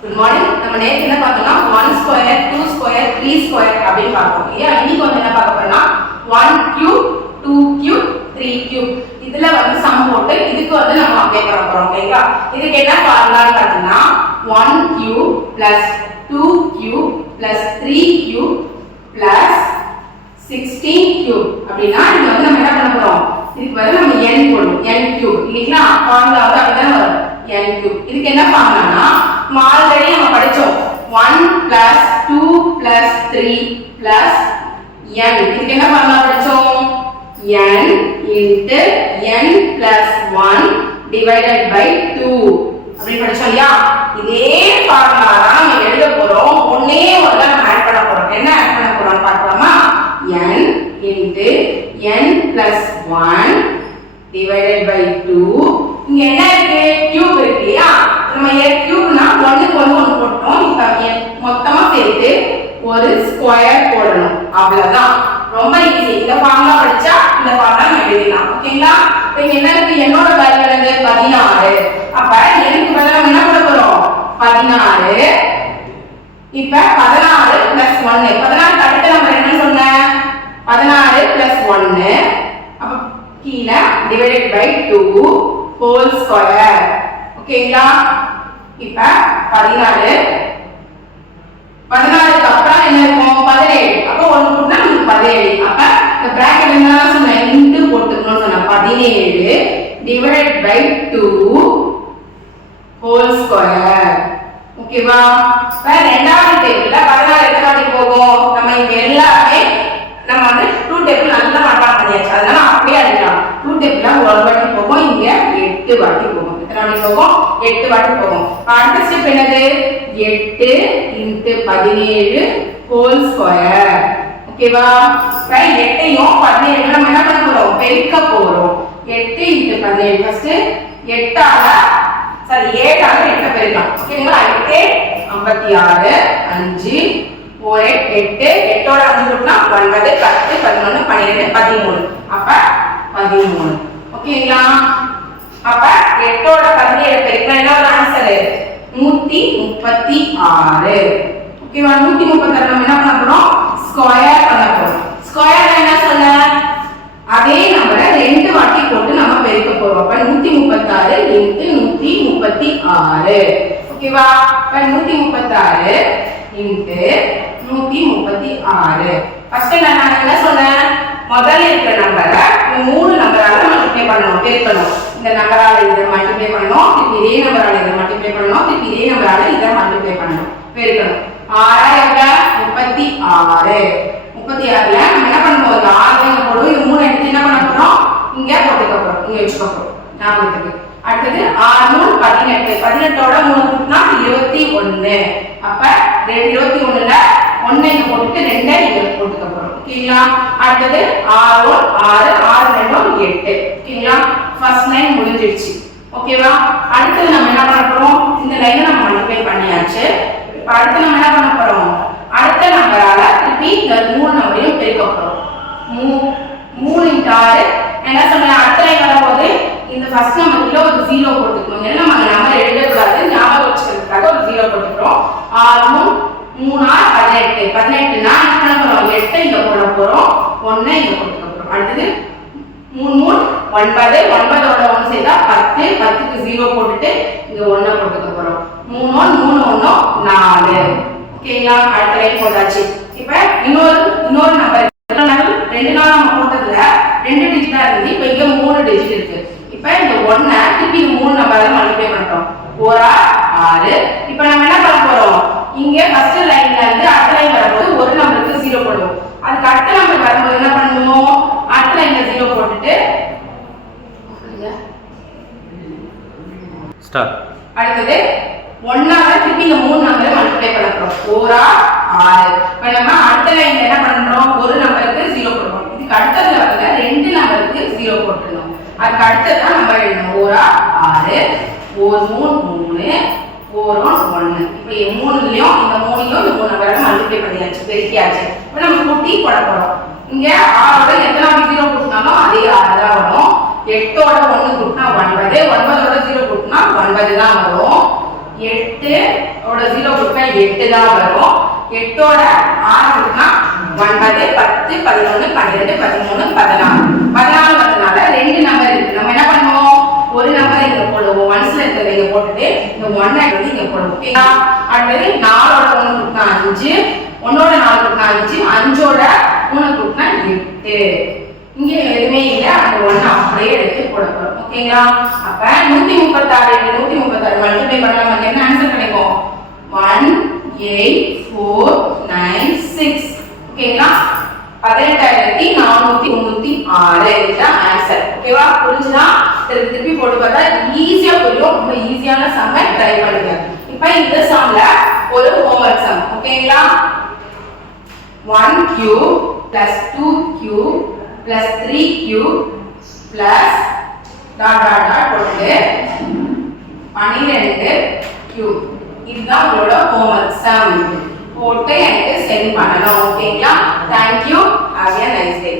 Good morning நம்ம நேற்று என்ன பார்த்தோம்னா one square two square three square அப்படின்னு பார்த்தோம். இல்லையா? இன்னைக்கு வந்து என்ன பார்க்க போறோம்னா one cube two cube three cube இதுல வந்து சம் போட்டு இதுக்கு வந்து நம்ம அப்ளை பண்ண போறோம் ஓகேங்களா இதுக்கு என்ன ஃபார்முலான்னு பார்த்தீங்கன்னா one cube plus two cube plus three cube plus sixteen cube அப்படின்னா இது வந்து நம்ம என்ன பண்ண போறோம்? இதுக்கு வந்து நம்ம என் போடணும் என் கியூப் இல்லைங்களா? ஃபார்முலா வந்து அப்படிதான் வரும்? என் கியூப் இதுக்கு என்ன ஃபார்முலானா நம்ம ஆல்ரெடி நம்ம படிச்சோம். 1 plus two plus three plus n. இதுக்கு என்ன ஃபார்முலா படிச்சோம்? N into n plus one divided by two அப்படின்னு படிச்சோம் இல்லையா? இதே ஃபார்முலா தான் நம்ம எழுத போறோம். ஒன்னே ஒன்று நம்ம ஆட் பண்ண போறோம். என்ன ஆட் பண்ண போகிறோம்னு பார்க்கலாமா? N into n plus 1 divided by 2 இங்க என்ன இருக்கு கியூப் இருக்கு இல்லையா நம்ம ஏ கியூப்னா ஒண்ணுக்கு ஒண்ணு ஒண்ணு போட்டோம் இப்ப எ- மொத்தமா சேர்த்து ஒரு ஸ்கொயர் போடணும் அவ்வளவுதான். ரொம்ப ஈஸி இந்த ஃபார்முலா படிச்சா இந்த ஃபார்முலா எழுதிடலாம் ஓகேங்களா இப்போ இங்க என்ன இருக்கு என்னோட வேல்யூ என்னது? பதினாறு. அப்ப எனக்கு பதிலாக என்ன பண்ண போறோம்? பதினாறு. இப்ப பதினாறு பிளஸ் ஒன்னு பதினாறு அடுத்த நம்ம என்ன சொன்ன? பதினாறு பிளஸ் ஒன்னு அப்ப கீழே divided by two whole square ஓகேங்களா இப்ப பதினாறு பதினாறுக்கு அப்புறம் என்ன இருக்கும் பதினேழு அப்ப ஒண்ணு கூட்டினா நமக்கு பதினேழு. அப்ப இந்த பிராக்கெட் என்ன சொன்னேன்? இன்ட்டு போட்டுக்கணும்னு சொன்னேன். பதினேழு divide by two whole square ஓகேவா ரெண்டாவது டேபிள்ல பதினாறு எத்தனை வாட்டி போகும்? நம்ம இங்க எல்லாமே நம்ம வந்து டூ டேபிள் நல்லா மனப்பாடம் பண்ணியாச்சு. அதனால அப்படியே அடிக்கலாம். டூ டேபிள்ல ஒரு வாட்டி போகும். இங்க எட்டு வாட்டி போகும். எத்தனை வாட்டி போகும்? எட்டு வாட்டி போகும். அடுத்த ஸ்டெப் என்னது? எட்டு இன்ட்டு பதினேழு ஹோல் ஸ்கொயர் ஓகேவா? ரைட் எட்டையும் பதினேழு நம்ம என்ன பண்ண போறோம்? பெருக்க போறோம். எட்டு இன்ட்டு பதினேழு. ஃபர்ஸ்ட் எட்டால சரி ஏழால எட்ட பெருக்கலாம். ஓகேங்களா? எட்டு ஐம்பத்தி ஆறு அஞ்சு ஒரு எட்டு. எட்டோட அஞ்சு கூட்டினா ஒன்பது பத்து பதினொன்று பன்னிரெண்டு பதிமூணு. அப்ப பதிமூணு. ஓகேங்களா? அப்ப எட்டோட பதினேழு பெருக்கினா என்ன ஒரு ஆன்சரு நூத்தி முப்பத்தி ஆறு. ஓகேவா? நூத்தி முப்பத்தி ஆறு நம்ம என்ன பண்ண போறோம்? ஸ்கொயர் பண்ண போறோம். ஸ்கொயர் என்ன சொன்ன அதே நம்பரை ரெண்டு வாட்டி போட்டு நம்ம பெருக்க போறோம். அப்ப நூத்தி முப்பத்தாறு இன்ட்டு நூத்தி முப்பத்தி ஆறு ஓகேவா இப்ப நூத்தி முப்பத்தாறு இன்ட்டு நூத்தி முப்பத்தி ஆறு ஃபர்ஸ்ட் நான் என்ன சொன்னேன்? முதல்ல இருக்கிற நம்பரை மூணு நம்பரால மல்டிப்ளை பண்ணணும் பெருக்கணும். இந்த நம்பரால இதை மல்டிப்ளை பண்ணணும் திருப்பி இதே நம்பரால இதை மல்டிப்ளை பண்ணணும் திருப்பி இதே நம்பரால இதை மல்டிப்ளை பண்ணணும். பெருக்கணும். ஆறா முப்பத்தி முப்பத்தி ஆறுல நம்ம என்ன பண்ண போறோம்? இந்த ஆறு இங்க போடுவோம். இது மூணு எடுத்து என்ன பண்ண போறோம்? இங்க போட்டுக்க போறோம். இங்க வச்சுக்க போறோம். ஞாபகத்துக்கு அடுத்தது ஆறு மூணு பதினெட்டு. பதினெட்டோட மூணு கூட்டினா இருபத்தி ஒண்ணு. அப்ப இருபத்தி ஒண்ணுல ஒன்னு இங்க போட்டுட்டு ரெண்டை இங்க போட்டுக்க போறோம். ஓகேங்களா? அடுத்தது ஆறு ஆறு ஆறு ரெண்டும் எட்டு. ஓகேங்களா? ஃபர்ஸ்ட் லைன் முடிஞ்சிடுச்சு. ஓகேவா? அடுத்தது நம்ம என்ன பண்ண போறோம்? இந்த லைனை நம்ம மல்டிப்ளை பண்ணியாச்சு. அடுத்து நம்ம என்ன பண்ண போறோம்? அடுத்த நம்பரால திருப்பி இந்த மூணு நம்பரையும் பெருக்க போறோம். மூ மூணு இன்ட்டு ஆறு என்ன சொன்னேன்? அடுத்த லைன் வரும்போது இந்த ஃபர்ஸ்ட் நம்பர்ல ஒரு ஜீரோ போட்டுக்கணும் ஏன்னா நம்ம நம்பர் எழுதக்கூடாது. ஞாபகம் வச்சுக்கிறதுக்காக ஒரு ஜீரோ போட்டுக்கிறோம். ஆறு மூணு ஆறு பதினெட்டு. பதினெட்டுனா என்ன பண்ணுவோம் எட்டு எட்டை இங்க போட போறோம். ஒன்னை இங்க போட்டுக்க போறோம். அடுத்தது மூணு மூணு ஒன்பது. ஒன்பதோட ஒன்று சேர்த்தா பத்து. பத்துக்கு ஜீரோ போட்டுட்டு இங்க ஒன்றை போட்டுக்க போறோம். மூணு ஒன்று மூணு ஒன்று நாலு. ஓகேங்களா? அடுத்த லைன் போட்டாச்சு. இப்போ இன்னொரு இன்னொரு நம்பர் ரெண்டு நாள் நம்ம போட்டதுல ரெண்டு டிஜிட்டா இருந்துச்சு இப்போ இங்க மூணு டிஜிட் இருக்கு. இப்போ இந்த ஒன்னை திருப்பி மூணு நம்பர் மல்டிப்ளை பண்ணிட்டோம். ஓரா ஆறு. இப்போ நம்ம என்ன பண்ண போறோம்? இங்க ஃபர்ஸ்ட் லைன்ல இருந்து அடுத்த லைன் வரும்போது ஒரு நம்பருக்கு ஜீரோ போடுவோம். அதுக்கு அடுத்த நம்பர் வரும்போது என்ன பண்ணுவோம்? அடுத்த லைன்ல ஜீரோ போட்டுட்டு அடுத்தது ஒன்னால திருப்பி இந்த மூணு நம்பரை மல்டிப்ளை பண்ண போறோம். ஓரா ஆறு. இப்போ நம்ம அடுத்த லைன்ல என்ன பண்றோம்? ஒரு நம்பருக்கு ஜீரோ போடுறோம். இதுக்கு அடுத்ததுல வந்து ரெண்டு நம்பருக்கு ஜீரோ போட்டுடணும் அதுக்கு அடுத்ததான் நம்பர் எழுதணும். ஓரா ஆறு ஓர் மூணு மூணு ஓரோன் ஒன்று இப்போ இந்த மூணுலயும் இந்த மூணுலையும் இந்த மூணு நம்பரை மல்டிப்ளை பண்ணியாச்சு பெருக்கியாச்சு. இப்போ நம்ம குட்டி போட போறோம். இங்க ஆறோட எத்தனை ஜீரோ கூட்டினாலும் அதே ஆறு தான் வரும். எட்டோட ஒண்ணு கூட்டினா ஒன்பது. ஒன்பதோட ஜீரோ கூட்டினா ஒன்பது தான் வரும். எட்டு ஓட ஜீரோ கொடுத்தா எட்டு தான் வரும். எட்டோட ஆறு ஒன்பது பத்து பதினொன்று பன்னிரெண்டு பதிமூணு பதினாலு. பதினாலு வந்ததுனால ரெண்டு நம்பர் இருக்கு. நம்ம என்ன பண்ணுவோம்? ஒரு நம்பர் இங்க போடுவோம். ஒன்ஸ்ல இருக்கிறத இங்க போட்டுட்டு இந்த ஒன்னை வந்து இங்க போடுவோம். ஓகேங்களா அடுத்தது நாலோட ஒன்று கொடுத்தா அஞ்சு ஒன்னோட நாலு கொடுத்தா அஞ்சு அஞ்சோட மூணு கொடுத்தா எட்டு. இங்க எதுவுமே இல்ல. அந்த ஒண்ணு அப்படியே எடுத்து போட போறோம். ஓகேங்களா அப்ப நூத்தி முப்பத்தாறு நூத்தி முப்பத்தாறு மல்டிப்ளை பண்ணா நமக்கு என்ன ஆன்சர் கிடைக்கும்? One eight four nine six ஓகேங்களா பதினெட்டாயிரத்தி நானூத்தி தொண்ணூத்தி ஆறு இதுதான் ஆன்சர் ஓகேவா புரிஞ்சுதா? திருப்பி திருப்பி போட்டு பார்த்தா ஈஸியா புரியும். ரொம்ப ஈஸியான சம்மை ட்ரை பண்ணுங்க. இப்ப இந்த சம்ல ஒரு ஹோம்ஒர்க் சம் ஓகேங்களா 1 cube plus 2 cube plus 3 cube plus dot dot dot போட்டு 12 cube இதுதான் உங்களோட ஹோம்ஒர்க் சம் போட்டு எனக்கு சென்ட் பண்ணணும். ஓகேங்களா thank you have a nice day